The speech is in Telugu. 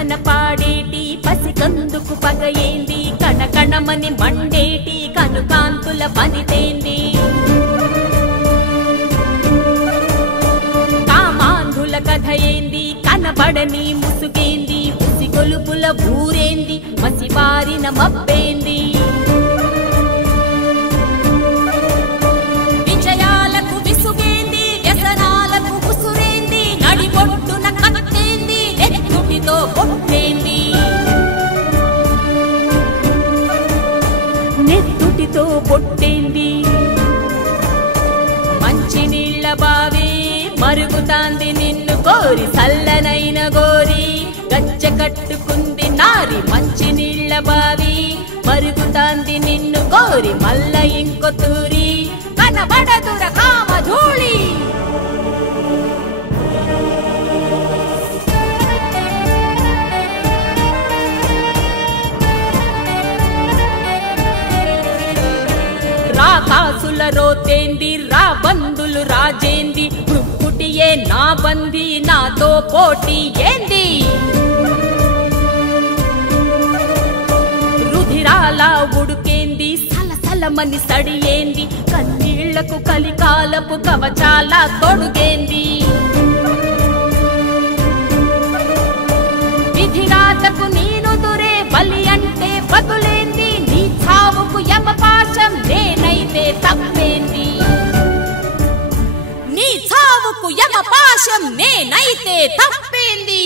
పదమన పాడేటి పసికందుకు పగయేంది కణకణమని మండేటి కనుకాంతుల పనితేంది కామాంధుల కథ ఏంది కనబడని ముసుగేంది ఉసిగొలుపుల ఊరేంది మసిబారిన మబ్బేంది విజయాలకు విసుగేంది వ్యసనాలకు ఉసురేంది నడిబొట్టున కట్టేంది నెత్తుటితో బొట్టేంది నెత్తుటితో బొట్టేంది మంచి నీళ్ల బావి మరుగుతాంది నిన్ను కోరి సల్లనైన గోరి గచ్చ కట్టుకుంది నారి మంచి నీళ్ల బావి మరుగుతాంది నిన్ను కోరి మల్ల ఇంకో తూరి కనబడదుర కామధూళి రాకాసుల రోతేంది రా బంధులు రాజేంది పుట్టుటియే నా బంది నాతో పోటీ ఏంది రుధిరాల ఉడుకేంది సలసలమని సడియేంది కన్నీళ్లకు కలికాలపు కవచాల తొడుగేంది విధిరాతకు నేను దురే బలి అంటే బతులేంది నీ చావుకు యమపాశం నేనైతే తప్పేంది నీ చావుకు యమపాశం నేనైతే తప్పేంది